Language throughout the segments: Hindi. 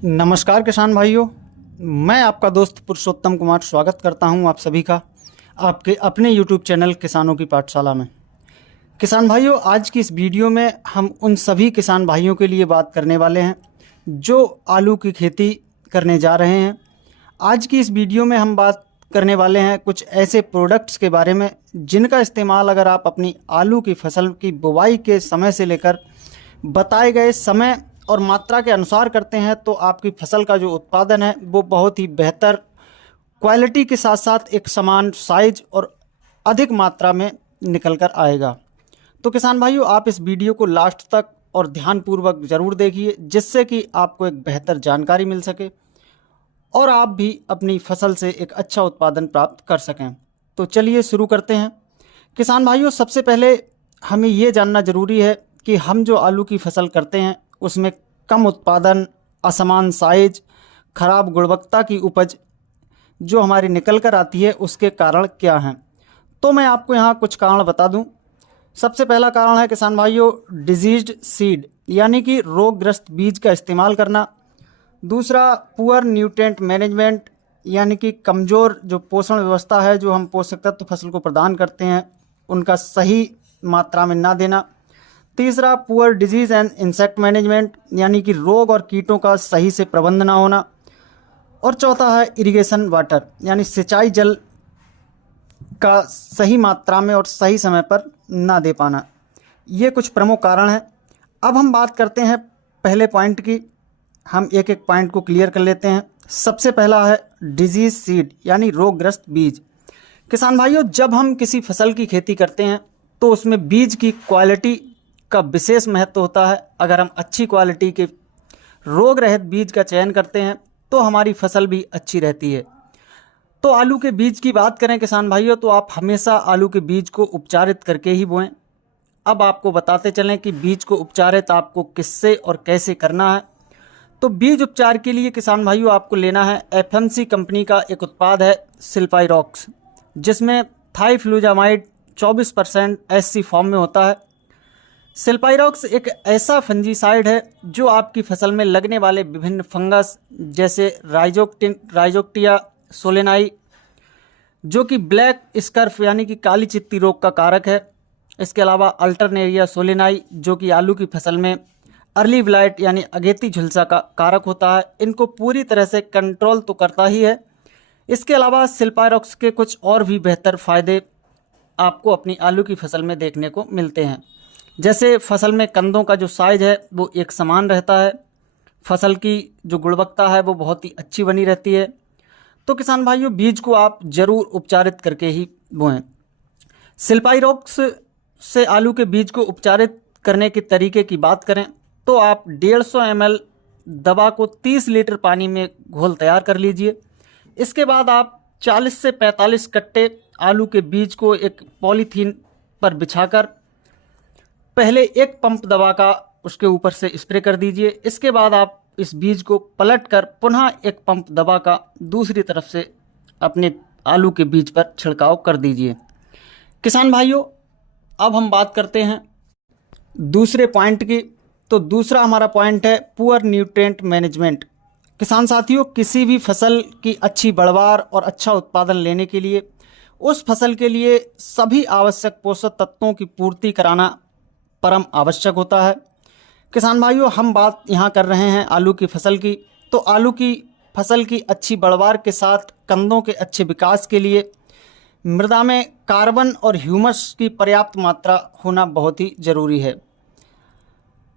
नमस्कार किसान भाइयों, मैं आपका दोस्त पुरुषोत्तम कुमार स्वागत करता हूं आप सभी का आपके अपने YouTube चैनल किसानों की पाठशाला में। किसान भाइयों, आज की इस वीडियो में हम उन सभी किसान भाइयों के लिए बात करने वाले हैं जो आलू की खेती करने जा रहे हैं। आज की इस वीडियो में हम बात करने वाले हैं कुछ ऐसे प्रोडक्ट्स के बारे में जिनका इस्तेमाल अगर आप अपनी आलू की फसल की बुवाई के समय से लेकर बताए गए समय और मात्रा के अनुसार करते हैं तो आपकी फसल का जो उत्पादन है वो बहुत ही बेहतर क्वालिटी के साथ साथ एक समान साइज और अधिक मात्रा में निकल कर आएगा। तो किसान भाइयों, आप इस वीडियो को लास्ट तक और ध्यानपूर्वक ज़रूर देखिए जिससे कि आपको एक बेहतर जानकारी मिल सके और आप भी अपनी फसल से एक अच्छा उत्पादन प्राप्त कर सकें। तो चलिए शुरू करते हैं। किसान भाइयों, सबसे पहले हमें ये जानना ज़रूरी है कि हम जो आलू की फसल करते हैं उसमें कम उत्पादन, असमान साइज, खराब गुणवत्ता की उपज जो हमारी निकल कर आती है उसके कारण क्या हैं। तो मैं आपको यहाँ कुछ कारण बता दूँ। सबसे पहला कारण है किसान भाइयों डिजीज्ड सीड, यानी कि रोगग्रस्त बीज का इस्तेमाल करना। दूसरा पुअर न्यूट्रिएंट मैनेजमेंट, यानी कि कमज़ोर जो पोषण व्यवस्था है जो हम पोषक तत्व फसल को प्रदान करते हैं उनका सही मात्रा में ना देना। तीसरा poor disease and insect management, यानी कि रोग और कीटों का सही से प्रबंध ना होना। और चौथा है इरिगेशन वाटर, यानी सिंचाई जल का सही मात्रा में और सही समय पर ना दे पाना। ये कुछ प्रमुख कारण हैं। अब हम बात करते हैं पहले पॉइंट की। हम एक एक पॉइंट को क्लियर कर लेते हैं। सबसे पहला है डिजीज सीड, यानी रोगग्रस्त बीज। किसान भाइयों, जब हम किसी फसल की खेती करते हैं तो उसमें बीज की क्वालिटी का विशेष महत्व होता है। अगर हम अच्छी क्वालिटी के रोग रहित बीज का चयन करते हैं तो हमारी फसल भी अच्छी रहती है। तो आलू के बीज की बात करें किसान भाइयों, तो आप हमेशा आलू के बीज को उपचारित करके ही बोएं। अब आपको बताते चलें कि बीज को उपचारित आपको किससे और कैसे करना है। तो बीज उपचार के लिए किसान भाइयों आपको लेना है एफएमसी कंपनी का एक उत्पाद है सिल्पाइरॉक्स, जिसमें थाइफ्लूजामाइड 24% एससी फॉर्म में होता है। सिल्पाइरॉक्स एक ऐसा फंजीसाइड है जो आपकी फसल में लगने वाले विभिन्न फंगस जैसे राइजोक्टिया सोलेनाई, जो कि ब्लैक स्कर्फ यानी कि काली चित्ती रोग का कारक है। इसके अलावा अल्टरनेरिया सोलेनाई, जो कि आलू की फसल में अर्ली ब्लाइट यानी अगेती झुलसा का कारक होता है, इनको पूरी तरह से कंट्रोल तो करता ही है। इसके अलावा सिल्पाइरॉक्स के कुछ और भी बेहतर फ़ायदे आपको अपनी आलू की फसल में देखने को मिलते हैं, जैसे फसल में कंदों का जो साइज है वो एक समान रहता है, फसल की जो गुणवत्ता है वो बहुत ही अच्छी बनी रहती है। तो किसान भाइयों, बीज को आप ज़रूर उपचारित करके ही बोएं। सिल्पाइरॉक्स से आलू के बीज को उपचारित करने के तरीके की बात करें तो आप 150 ml दवा को 30 लीटर पानी में घोल तैयार कर लीजिए। इसके बाद आप 40 से 45 कट्टे आलू के बीज को एक पॉलीथीन पर बिछाकर पहले एक पंप दवा का उसके ऊपर से स्प्रे कर दीजिए। इसके बाद आप इस बीज को पलटकर पुनः एक पंप दवा का दूसरी तरफ से अपने आलू के बीज पर छिड़काव कर दीजिए। किसान भाइयों, अब हम बात करते हैं दूसरे पॉइंट की। तो दूसरा हमारा पॉइंट है पुअर न्यूट्रिएंट मैनेजमेंट। किसान साथियों, किसी भी फसल की अच्छी पैदावार और अच्छा उत्पादन लेने के लिए उस फसल के लिए सभी आवश्यक पोषक तत्वों की पूर्ति कराना परम आवश्यक होता है। किसान भाइयों, हम बात यहाँ कर रहे हैं आलू की फसल की। तो आलू की फसल की अच्छी पैदावार के साथ कंदों के अच्छे विकास के लिए मृदा में कार्बन और ह्यूमस की पर्याप्त मात्रा होना बहुत ही ज़रूरी है,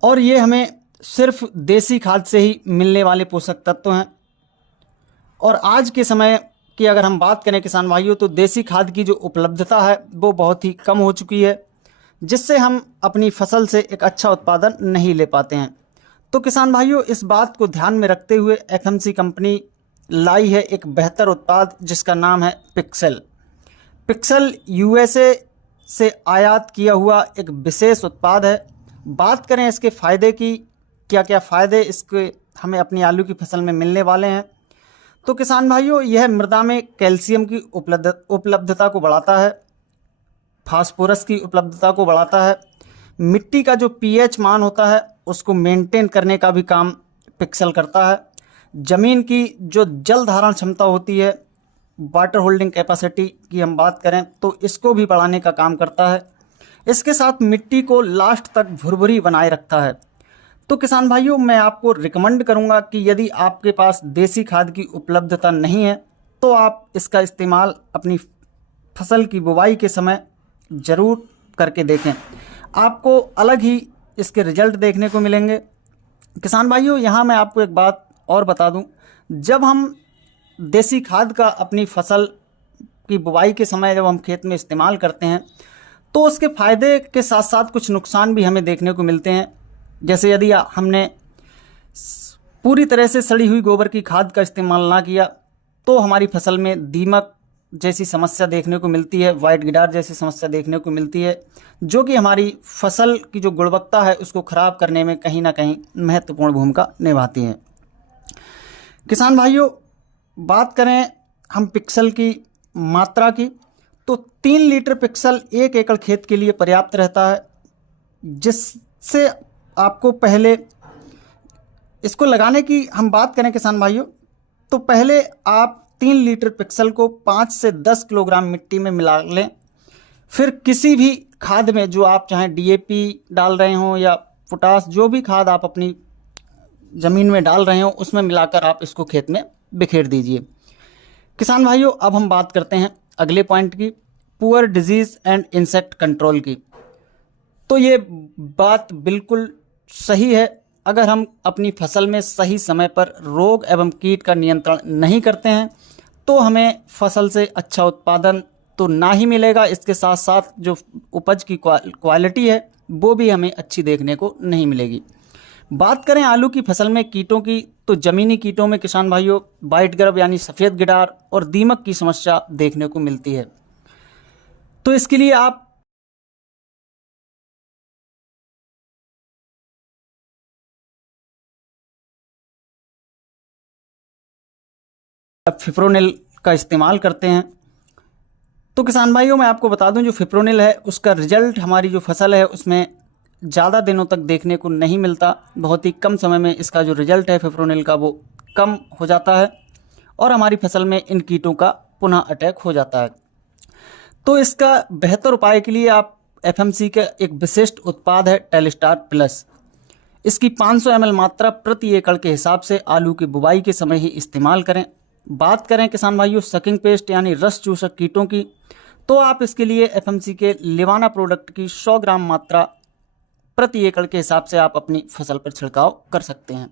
और ये हमें सिर्फ देसी खाद से ही मिलने वाले पोषक तत्व हैं। और आज के समय की अगर हम बात करें किसान भाइयों, तो देसी खाद की जो उपलब्धता है वो बहुत ही कम हो चुकी है, जिससे हम अपनी फसल से एक अच्छा उत्पादन नहीं ले पाते हैं। तो किसान भाइयों, इस बात को ध्यान में रखते हुए एफएमसी कंपनी लाई है एक बेहतर उत्पाद जिसका नाम है पिक्सेल। पिक्सेल यूएसए से आयात किया हुआ एक विशेष उत्पाद है। बात करें इसके फ़ायदे की, क्या क्या फ़ायदे इसके हमें अपनी आलू की फसल में मिलने वाले हैं, तो किसान भाइयों, यह मृदा में कैल्शियम की उपलब्धता को बढ़ाता है, फास्फोरस की उपलब्धता को बढ़ाता है, मिट्टी का जो पीएच मान होता है उसको मेंटेन करने का भी काम पिक्सेल करता है। ज़मीन की जो जल धारण क्षमता होती है, वाटर होल्डिंग कैपेसिटी की हम बात करें तो इसको भी बढ़ाने का काम करता है। इसके साथ मिट्टी को लास्ट तक भुरभुरी बनाए रखता है। तो किसान भाइयों, मैं आपको रिकमेंड करूंगा कि यदि आपके पास देसी खाद की उपलब्धता नहीं है तो आप इसका इस्तेमाल अपनी फसल की बुवाई के समय ज़रूर करके देखें, आपको अलग ही इसके रिजल्ट देखने को मिलेंगे। किसान भाइयों, यहाँ मैं आपको एक बात और बता दूं, जब हम देसी खाद का अपनी फसल की बुवाई के समय जब हम खेत में इस्तेमाल करते हैं तो उसके फ़ायदे के साथ साथ कुछ नुकसान भी हमें देखने को मिलते हैं। जैसे यदि हमने पूरी तरह से सड़ी हुई गोबर की खाद का इस्तेमाल ना किया तो हमारी फसल में दीमक जैसी समस्या देखने को मिलती है, वाइट गिडार जैसी समस्या देखने को मिलती है, जो कि हमारी फसल की जो गुणवत्ता है उसको ख़राब करने में कहीं ना कहीं महत्वपूर्ण भूमिका निभाती है। किसान भाइयों, बात करें हम पिक्सल की मात्रा की तो 3 लीटर पिक्सल 1 एकड़ खेत के लिए पर्याप्त रहता है, जिससे आपको पहले इसको लगाने की हम बात करें किसान भाइयों तो पहले आप 3 लीटर पिक्सल को 5 से 10 किलोग्राम मिट्टी में मिला लें। फिर किसी भी खाद में जो आप चाहें डीएपी डाल रहे हों या पोटास, जो भी खाद आप अपनी ज़मीन में डाल रहे हो उसमें मिलाकर आप इसको खेत में बिखेर दीजिए। किसान भाइयों, अब हम बात करते हैं अगले पॉइंट की, poor disease and insect control की। तो ये बात बिल्कुल सही है, अगर हम अपनी फसल में सही समय पर रोग एवं कीट का नियंत्रण नहीं करते हैं तो हमें फसल से अच्छा उत्पादन तो ना ही मिलेगा, इसके साथ साथ जो उपज की क्वालिटी है वो भी हमें अच्छी देखने को नहीं मिलेगी। बात करें आलू की फसल में कीटों की तो ज़मीनी कीटों में किसान भाइयों वाइट ग्रब यानी सफ़ेद गिडार और दीमक की समस्या देखने को मिलती है। तो इसके लिए आप फिप्रोनिल का इस्तेमाल करते हैं। तो किसान भाइयों, मैं आपको बता दूं, जो फिप्रोनिल है उसका रिजल्ट हमारी जो फसल है उसमें ज़्यादा दिनों तक देखने को नहीं मिलता, बहुत ही कम समय में इसका जो रिजल्ट है फिप्रोनिल का वो कम हो जाता है और हमारी फसल में इन कीटों का पुनः अटैक हो जाता है। तो इसका बेहतर उपाय के लिए आप एफएमसी का एक विशिष्ट उत्पाद है टेलिस्टार प्लस, इसकी 500 ml मात्रा प्रति एकड़ के हिसाब से आलू की बुवाई के समय ही इस्तेमाल करें। बात करें किसान भाइयों सकिंग पेस्ट यानी रस चूसक कीटों की तो आप इसके लिए एफएमसी के लिवाना प्रोडक्ट की 100 ग्राम मात्रा प्रति एकड़ के हिसाब से आप अपनी फसल पर छिड़काव कर सकते हैं।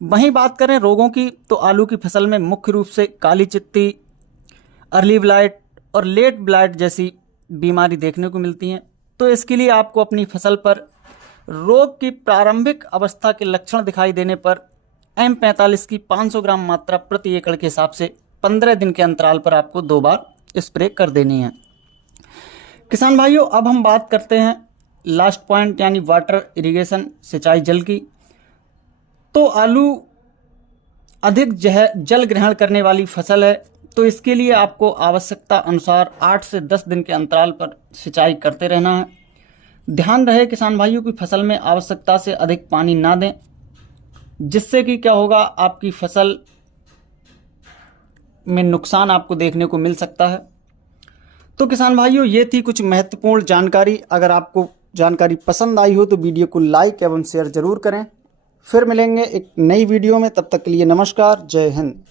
वहीं बात करें रोगों की तो आलू की फसल में मुख्य रूप से काली चित्ती, अर्ली ब्लाइट और लेट ब्लाइट जैसी बीमारी देखने को मिलती हैं। तो इसके लिए आपको अपनी फसल पर रोग की प्रारंभिक अवस्था के लक्षण दिखाई देने पर M45 की 500 ग्राम मात्रा प्रति एकड़ के हिसाब से 15 दिन के अंतराल पर आपको 2 बार स्प्रे कर देनी है। किसान भाइयों, अब हम बात करते हैं लास्ट पॉइंट यानी वाटर इरिगेशन, सिंचाई जल की। तो आलू अधिक जल ग्रहण करने वाली फसल है, तो इसके लिए आपको आवश्यकता अनुसार 8 से 10 दिन के अंतराल पर सिंचाई करते रहना है। ध्यान रहे किसान भाइयों की फसल में आवश्यकता से अधिक पानी ना दें, जिससे कि क्या होगा, आपकी फसल में नुकसान आपको देखने को मिल सकता है। तो किसान भाइयों, ये थी कुछ महत्वपूर्ण जानकारी। अगर आपको जानकारी पसंद आई हो तो वीडियो को लाइक एवं शेयर जरूर करें। फिर मिलेंगे एक नई वीडियो में, तब तक के लिए नमस्कार, जय हिंद।